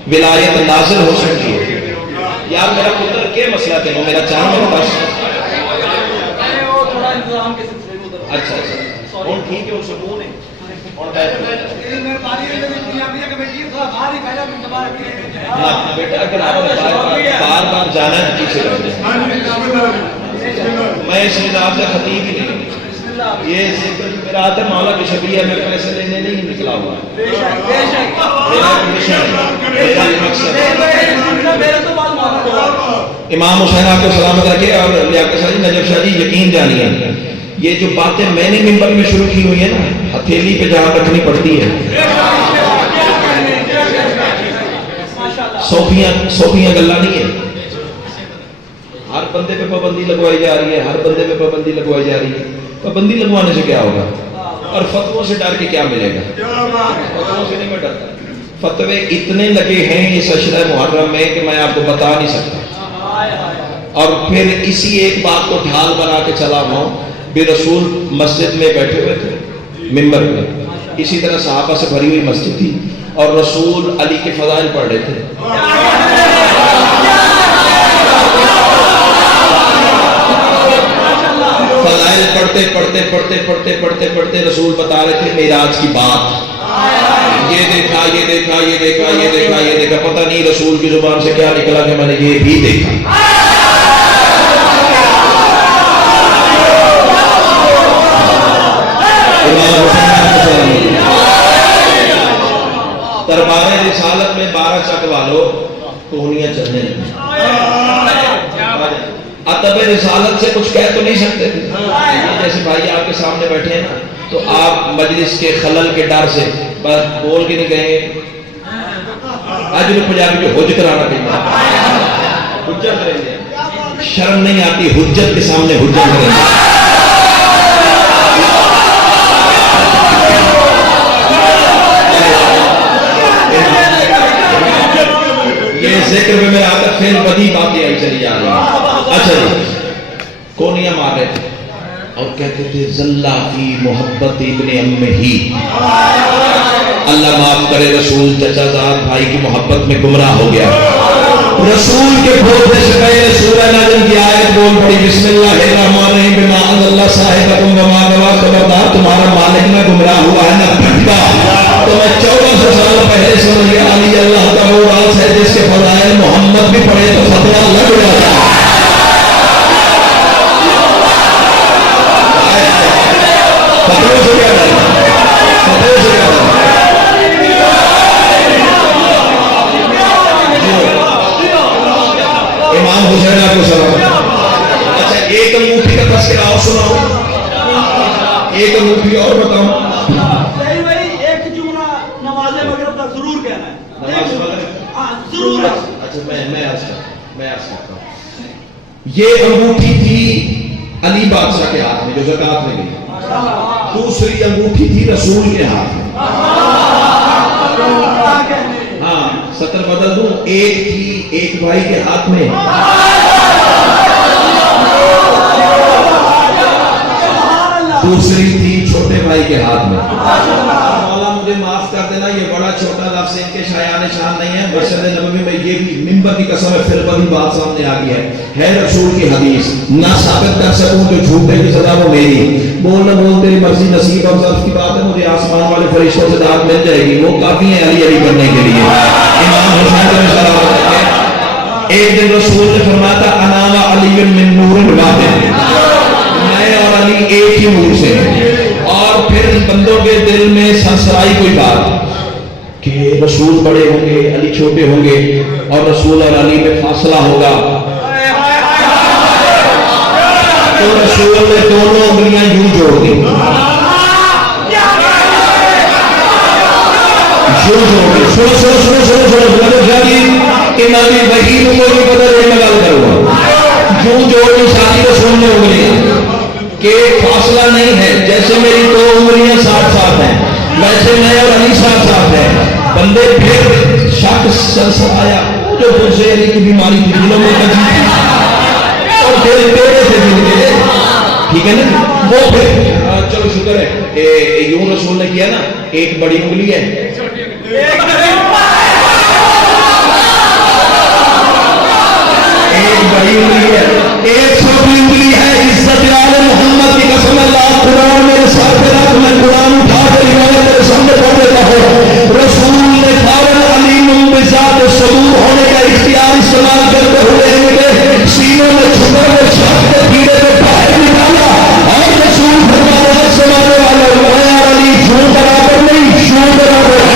ولایت نازل ہو سکتی ہے یار میرا پتر کیا مسئلہ تھے وہ میرا چاند ہے بس اچھا اچھا اور ٹھیک ہے وہ سکون ہے اور بیٹا اگر بار بار جانا ہے پیچھے میں اس نظام سے خطیب ہی نہیں یہ ذکر میرا آتا ہے مولا کی شبیہ میں پیسے لینے نہیں نکلا ہوا امام حسین آپ کو سلامت رکھے اور لیاقت شاہ جی نجف شاہ جی یقین جانیے یہ جو باتیں میں نے ممبر میں شروع کی ہوئی ہیں نا ہتھیلی پہ جہاں رکھنی پڑتی ہے صوفیاں گلا نہیں ہے ہر بندے پہ پابندی لگوائی جا رہی ہے ہر بندے پہ پابندی لگوائی جا رہی ہے پابندی لگوانے سے کیا ہوگا اور فتووں سے ڈر کے کیا ملے گا فتووں سے نہیں میں ڈرتا فتوے اتنے لگے ہیں اس اشرہ محرم میں کہ میں آپ کو بتا نہیں سکتا اور پھر اسی ایک بات کو ڈھال بنا کے چلا ہوں بے رسول مسجد میں بیٹھے ہوئے تھے ممبر میں اسی طرح صحابہ سے بھری ہوئی مسجد تھی اور رسول علی کے فضائل پڑھ رہے تھے فضائل پڑھتے رسول بتا رہے تھے معراج کی بات یہ دیکھا پتہ نہیں رسول کی زبان سے کیا نکلا کہ میں نے یہ بھی دیکھا دربار رسالت میں 12 چک والو کوہنیاں چلنے لگی ادب رسالت سے کچھ کہہ تو نہیں سکتے تھے جیسے بھائی آپ کے سامنے بیٹھے ہیں نا تو آپ مجلس کے خلل کے ڈر سے بس بول کے نہیں کہیں گے آج میں پنجابی کو حج کرانا کہتا حجت کریں گے شرم نہیں آتی حجت کے سامنے حجت کریں گے تک پھر بدی باتیں آئی چلی جا رہی ہیں. اچھا جی کونیاں مار رہے تھے اور کہتے تھے زلہ فی محبت ابن امہ ہی. اللہ معاف کرے رسول چچا زاد بھائی کی محبت میں گمراہ ہو گیا. رسول کے بھوتے سے پہلے سورہ نجم کی آیت بول پڑی بسم اللہ الرحمن الرحیم بما انزل اللہ صاحبکم وما غوا. خبردار تمہارا مالک نہ گمراہ ہوا ہے نہ بھٹکا. تو میں 1400 سال پہلے سن لیا علی اللہ کا وہ راز ہے جس کے فضائل محمد بھی پڑھے تو فتویٰ لگ جاتا ہے. فتویٰ سے کیا کرنا فتویٰ سے کیا کرنا. امام حسین آپ کو سلام. اچھا ایک انگوٹھی کا تذکرہ اور سناؤ, ایک انگوٹھی اور بتاؤ. ایک جملہ نماز مغرب تک ضرور کہنا ہے. نماز مغرب ہاں ضرور. اچھا میں عرض کرتا ہوں. یہ انگوٹھی تھی علی بادشاہ کے ہاتھ میں جو زکات میں گئی. دوسری انگوٹھی تھی رسول کے ہاتھ میں. ہاں سطر بدل دوں. ایک تھی ایک بھائی کے ہاتھ میں, دوسری تھی چھوٹے بھائی کے ہاتھ میں. مولا مجھے معاف کر دینا یہ بڑا چھوٹا لفظ ان کے شایان شان نہیں ہے. مسجد نبوی میں یہ بھی منبر کی قسم ہے پھر بڑی بات سامنے آ گئی ہے رسول کی حدیث. نہ ثابت کر سکوں تو جھوٹے کی سزا وہ میری. بول نہ بول تیری مرضی نصیب اور ظرف کی بات ہے. مجھے آسمان والے فرشتوں سے دعوت مل جائے گی, وہ کافی ہیں علی علی کرنے کے لیے. امام حسین علیہ السلام ایک دن رسول نے فرمایا تھا انا و علی من نور واحد, میں اور علی ایک ہی نور سے. اور پھر بندوں کے دل میں سرسرائی کوئی بات کہ رسول بڑے ہوں گے علی چھوٹے ہوں گے اور رسول اور علی میں فاصلہ ہوگا. تو رسول نے دونوں انگلیاں یوں جوڑ دی, یوں جوڑ دی. سنو کہ نبی وحید کو بھی پتہ نہیں لگا کروں یوں جوڑ دی ساری رسول نے انگلیاں کہ فاصلہ نہیں ہے. جیسے میری دو انگلیاں ساتھ ساتھ ہیں ویسے میں اور علی ساتھ ساتھ ہیں. بندے پھر شک سرسرایا جو دوسرے علی کی بیماری تھی دلوں میں کجی تھی اور دل پیڑے سے دل کے ٹھیک ہے نا. وہ پھر چلو شکر ہے یوں رسول نے کیا نا. ایک بڑی انگلی ہے ایک بڑی انگلی ہے ایک چھوٹی انگلی ہے. عزت آل محمد کی قسم اللہ قرآن میرے ساتھ رکھ میں قرآن اٹھا کے روایت میرے سامنے پڑھ دیتا ہوں. رسول نے فارغ علیم بذات صدور ہونے کا اختیار استعمال کرتے ہوئے ان کے سینوں میں چھپے ہوئے شک کے کیڑے کو باہر نکالا اور رسول فرمایا زمانے والے میں علی جھوٹ برابر نہیں جھوٹ برابر ہے.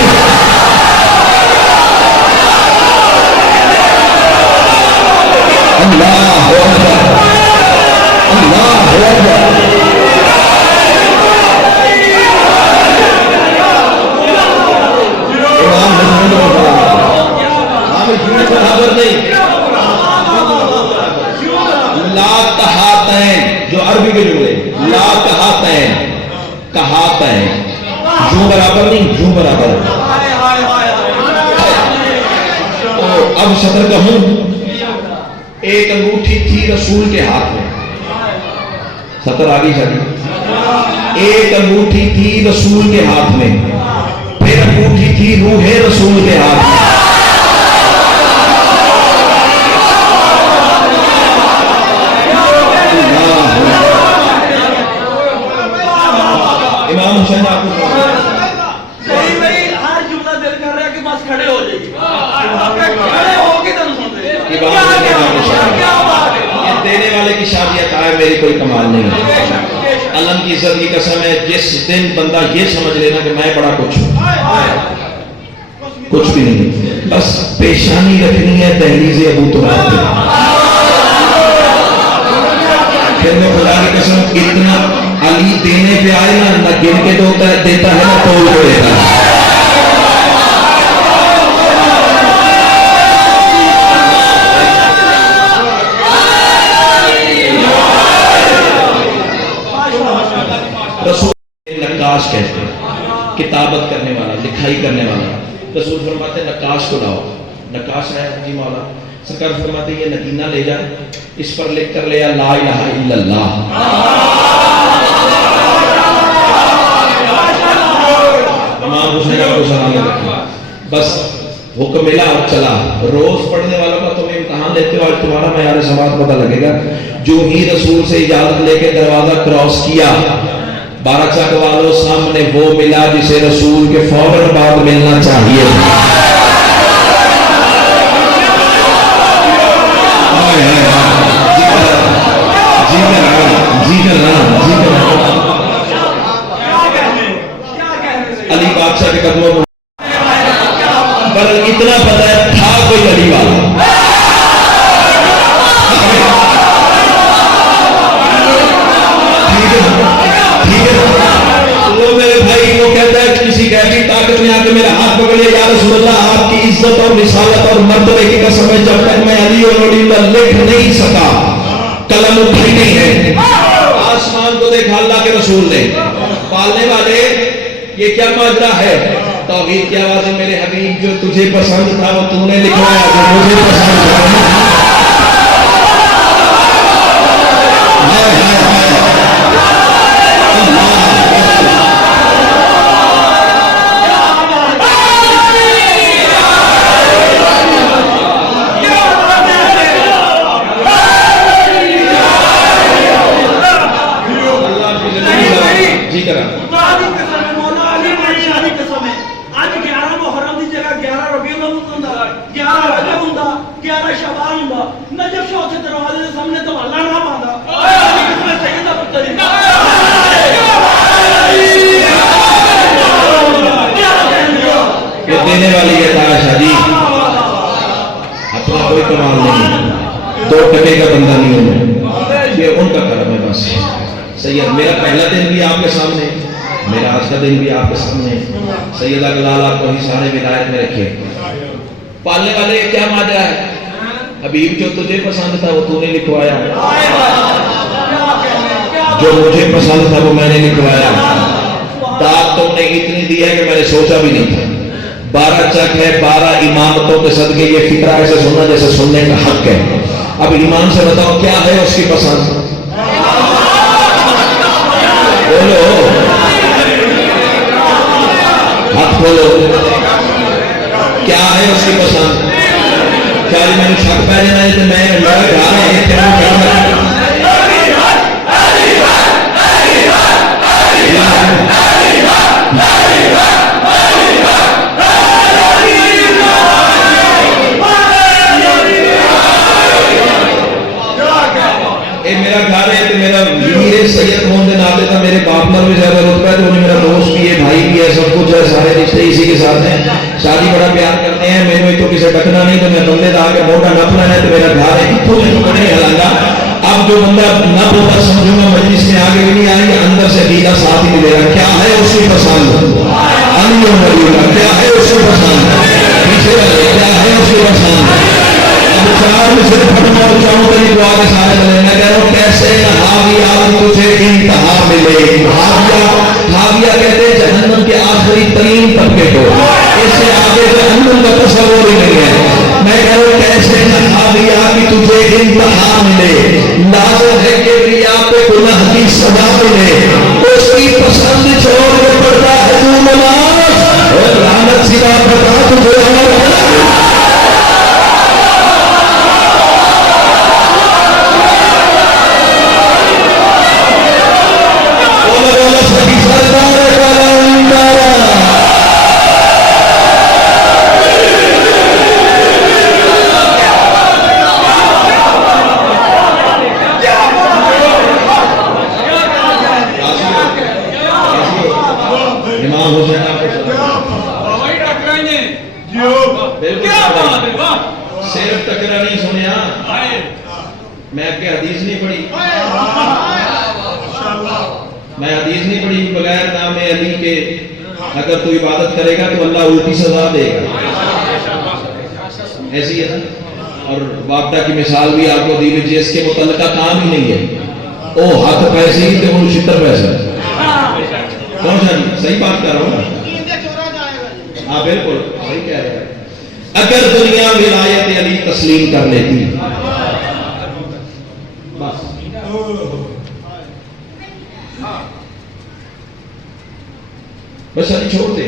اللہ اکبر اللہ اکبر. لا تہاتین جو عربی کے جملے لا تہاتین کہاتین جو برابر نہیں جو برابر. اب صدر کہوں ایک انگوٹھی تھی رسول کے ہاتھ میں. سطر آگے جاتی. ایک انگوٹھی تھی رسول کے ہاتھ میں, پھر انگوٹھی تھی روح رسول کے ہاتھ میں. امام حسین آپ کو ہر جملہ دل کر رہا ہے کہ بس کھڑے ہو جائے گی. کھڑے ہو کے تو سن رہے دینے والے کی شادیت آئے میری کوئی کمال نہیں ہے. علم کی عزت کی قسم ہے جس دن بندہ یہ سمجھ لینا کہ میں بڑا کچھ ہوں, کچھ بھی نہیں, بس پیشانی رکھنی ہے دہلیز ابو تراب پہ. پھر میں خدا کی قسم اتنا علی دینے پہ آئے نا نہ گن کے دیتا ہے نہ تول کے دیتا ہے. رسول نقاش کہتے ہیں کتابت کرنے والا لکھائی کرنے والا. رسول فرماتے ہیں نقاش کو لاؤ. نقاش ہے جی مولا سرکار فرماتے ہیں یہ نگینہ لے جا، اس پر لکھ کر لے لا الہ الا اللہ. امام حسین کو سلام رکھیں. بس حکم ملا اور چلا. روز پڑھنے والوں کا تم امتحان لیتے ہو، آج تمہارا معیار سماعت پتہ لگے گا. جو ہی رسول سے اجازت لے کے دروازہ کراس کیا، بارچک والوں سامنے وہ ملا جسے رسول کے فوراً بعد ملنا چاہیے. علی بادشاہ کے قدموں پر اتنا پتہ ہے تھا کوئی علی والا. وہ میرے بھائی کو کہتا ہے کسی غیبی طاقت نے آ کے میرا ہاتھ پکڑے، یا رسول اللہ آپ کی عزت اور رسالت اور مرتبے کی قسم ہے جب تک میں علی اور ولی اللہ لکھ نہیں سکا، قلم اٹھی نہیں ہے. آسمان کو دیکھا اللہ کے رسول نے. پالنے والے یہ کیا ماجرا ہے؟ توحید کی آوازیں میرے حبیب جو تجھے پسند تھا وہ تو نے لکھوایا جو مجھے پسند تھا. دینے والی یہ تاج ہے جی، اپنا کوئی کمال نہیں، 2 ٹکے کا بندہ نہیں ہوں، یہ ان کا کرم ہے بس. سید میرا پہلا دن بھی آپ کے سامنے، میرا آج کا دن بھی آپ کے سامنے. سید اقلال آپ کو ہی سارے ولایت میں رکھے. پالنے والے کیا ماجرا ہے؟ حبیب جو تجھے پسند تھا وہ تو نے لکھوایا، جو مجھے پسند تھا وہ میں نے لکھوایا. داد تم نے اتنی دی ہے کہ میں نے سوچا بھی نہیں تھا. 12 چک ہے، 12 امامتوں کے صدقے یہ فکرہ ایسے سننا جیسے سننے کا حق ہے. اب ایمان سے بتاؤ کیا ہے اس کی پسند؟ بولو، ہاتھ کھولو، کیا ہے اس کی پسند؟ کیا میں نے شک پہ جانا ہے تو میں لڑ گھا رہے ہیں کیا میرا گھر ہے تو میرا ویر سید کون دے ناطے تھا، میرے باپ پر بھی زیادہ رتبہ ہے تو انہیں میرا دوست بھی ہے، بھائی بھی ہے، سب کچھ ہے، سارے رشتے اسی کے ساتھ ہیں. شادی بڑا پیار کرتے ہیں. میں نے تو کسی ڈکنا نہیں تو میں بندے دا کے موٹا نپنا ہے تو میرا گھر ہے اتوں میں تو نہیں ہلاں گا. اب جو بندہ نہ بوتا سمجھوں گا مجلس میں آگے بھی نہیں آئیں گے، اندر سے عقیدہ ساتھ ہی ملے گا. کیا ہے اس کی پسند؟ علی و ولی اللہ. کیا ہے اس کی پسند؟ پیچھے کیا ہے اس کی پسند؟ چار میں صرف پڑھنا اور چاہوں تری دعا کے سارے بلے. میں کہہ رہا ہوں کیسے حاویہ تجھے انتہا ملے. حاویہ کہتے ہیں جہنم کے آخری ترین طبقے کو، اس سے آگے جہنم کا تصور ہی نہیں ہے. میں کہہ رہا ہوں کیسے حاویہ کی تجھے انتہا ملے. لازم ہے کہ ریا پہ گناہ کی سزا ملے. اس کی پسند چھوڑ کے پڑتا ہے تو نماز اور لعنت سوا پڑتا تجھے اور صرف ٹکرا نہیں سنیا. میں کہ حدیث نہیں پڑھی، میں حدیث نہیں پڑھی بغیر نام علی کے اگر تو عبادت کرے گا تو اللہ الٹی سزا دے گا. ایسی ہے. اور وابدہ کی مثال بھی آپ کو دی ہوئی جس کے متعلقہ کام ہی نہیں ہے، وہ ہاتھ پیسے ہی تو وہ 76 پیسہ. کون سا صحیح بات کر رہا ہوں؟ ہاں بالکل صحیح کہہ رہے ہیں. اگر دنیا ولایت علی تسلیم کر لیتی بس بس علی چھوڑ دے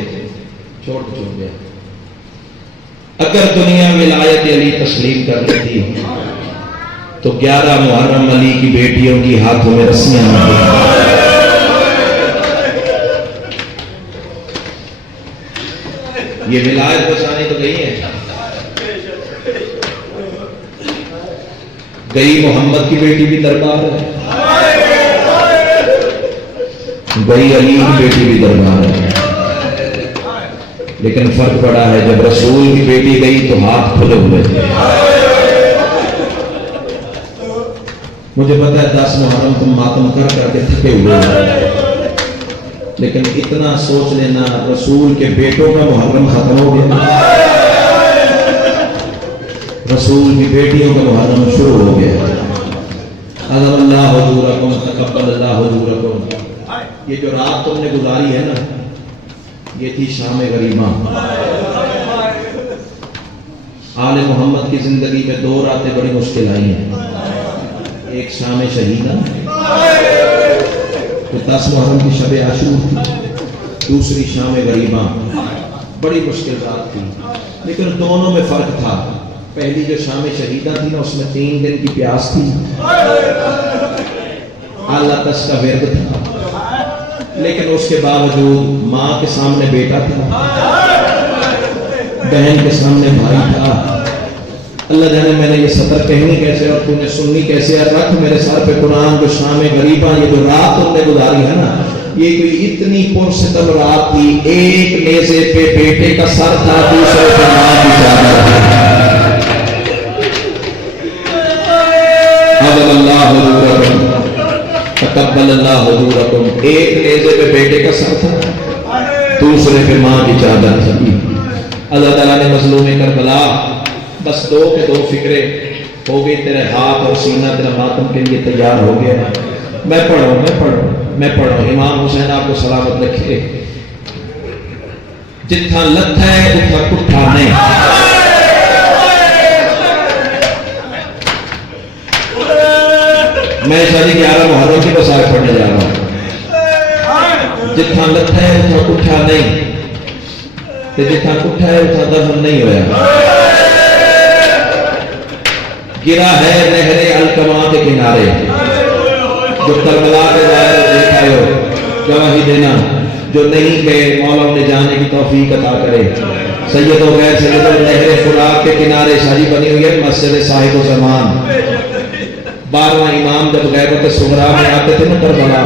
چھوڑ دیا اگر دنیا ولایت علی تسلیم کر لیتی تو 11 محرم علی کی بیٹیوں کی ہاتھوں میں رسیاں یہ ولایت بچانے تو گئی ہے گئی محمد کی بیٹی بھی دربار ہے گئی علی کی بیٹی بھی دربار ہے لیکن فرق پڑا ہے جب رسول کی بیٹی گئی تو ہاتھ کھلے ہوئے تھے مجھے پتا ہے 10 محرم تم ماتم کر کے تھکے ہوئے لیکن اتنا سوچ لینا رسول کے بیٹوں کا محرم ختم ہو گیا رسول کی بیٹیوں کا محرم شروع ہو گیا عظم اللہ حضورکم تقبل اللہ حضورکم یہ جو رات تم نے گزاری ہے نا یہ تھی شام غریبہ آل محمد کی زندگی میں 2 راتیں بڑی مشکل آئی ہیں ایک شام شہیدہ تو 10 محرم کی شب عاشور تھی دوسری شام غریبہ بڑی مشکل رات تھی لیکن دونوں میں فرق تھا پہلی جو شام شہیدہ تھی نا اس میں 3 دن کی پیاس تھی اللہ تس کا ورد تھا لیکن اس کے باوجود ماں کے سامنے بیٹا تھا بہن کے سامنے بھائی تھا اللہ جانے میں نے یہ سطر کہنی کیسے اور تو نے سننی کیسے رکھ میرے سر پہ قرآن جو شام غریبہ یہ جو رات تم نے گزاری ہے نا یہ کوئی اتنی پرستم رات تھی ایک نیزے پہ بیٹے کا سر تھا دوسرے پہ ماں کی چادر تھی اللہ حضورکم تقبل اللہ حضورکم ایک نیزے پہ بیٹے کا سر تھا دوسرے پہ ماں کی چادر تھی اللہ تعالیٰ نے مظلوم کربلا بس 2 کے 2 فکرے ہو گئی تیرے ہاتھ اور سینہ تیرا ماتم کے لیے تیار ہو گیا میں پڑھوں امام حسین آپ کو سلامت رکھے جتھا لت ہے جتھا کٹھا نہیں میں شادی 11 محرم کی بسائے پڑھنے جا رہا ہوں جتھا لت ہے جتھا کٹھا نہیں جتھا کٹھا ہے اتھا دفن نہیں ہویا گرا ہے نہر الکما کے کنارے جو کربلا کے ظاہر دیکھا ہو گواہی دینا جو نہیں کہ مولا انہیں جانے کی توفیق عطا کرے سید و غیر سید و نہر فرات کے کنارے شاہی بنی ہوئی ہے مسجد صاحب و زمان 12واں امام جب غیبت صغرا میں آتے تھے نا کربلا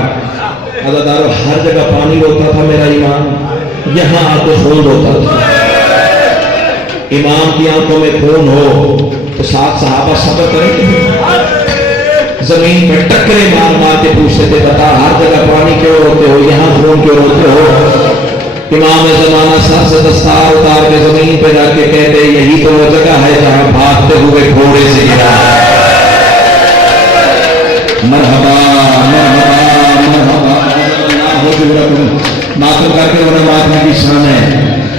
عزادارو ہر جگہ پانی ہوتا تھا میرا امام یہاں آتے خون ہوتا تھا امام کی آنکھوں میں خون ہو تو 7 صحابہ صبر کریں زمین پر ٹکرے مار مار کے پوچھتے تھے بتا ہر جگہ پانی کیوں روتے ہو یہاں خون کیوں روتے ہو امام زمانہ سر سے دستار اتار کے زمین پہ جا کے کہتے یہی تو وہ جگہ ہے جہاں بھاگتے ہوئے گھوڑے سے گرا مرحبا مرحبا مرحبا اللہ حضورکم ماتم کر کے انہیں ماتم کی شان ہے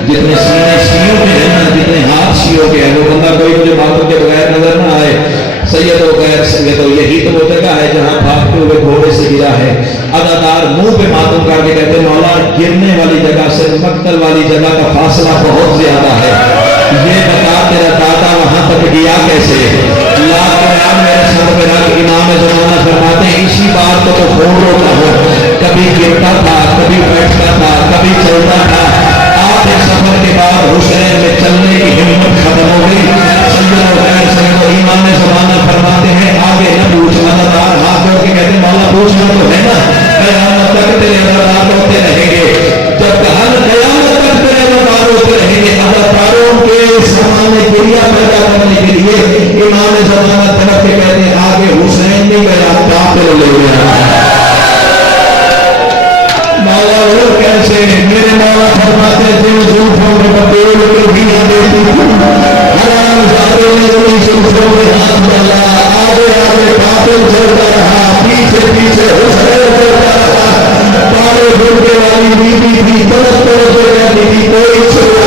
جتنے سینے سیوں کے ہیں نا جتنے ہاتھ سیوں کے ہیں وہ بندہ کوئی مجھے ماتم کے بغیر نظر نہ آئے سید و غیر سید و یہی تو وہ جگہ ہے جہاں بھاگتے ہوئے گھوڑے سے گرا ہے ادادار منہ پہ ماتم کر کے کہتے مولا گرنے والی جگہ سے مقتل والی جگہ کا فاصلہ بہت زیادہ ہے یہ بتا تیرا دادا وہاں تک گیا کیسے لاکھ قرآن میرے سر پہ رکھ امام زمانہ فرماتے ہیں اسی بات کو تو خون روتا ہو کبھی گرتا تھا کبھی بیٹھتا تھا کبھی چلتا تھا آخر سفر کے بعد حسین میں چلنے کی ہمت ختم ہو گئی سید و غیر سید و امام زمانہ فرماتے ہیں آگے نہ پوچھ عزادار ہاتھ جوڑ کے کہتے ہیں مولا پوچھنا تو ہے نا قیامت تک تیرے عزادار ہوتے رہیں گے جب ہر قیامت تک تیرے عزادار ہوتے رہیں گے عزاداروں کے سامنے گریا پیدا کرنے کے لیے امام زمانہ طرف کے کہتے ہیں آگے حسین نہیں گیا کافر لے گیا مولا وہ کیسے میرے مولا فرماتے جن زلفوں میں بدول کے بھی دیتی حرام زادے نے ان زلفوں میں ہاتھ ڈالا آگے آگے کافر چلتا رہا پیچھے پیچھے حسین چلتا رہا پارے گھوڑے والی بیوی تھی طرف طرف سے کہتی تھی کوئی چھوڑا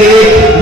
1,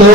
2,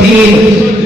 3,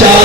4,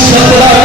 17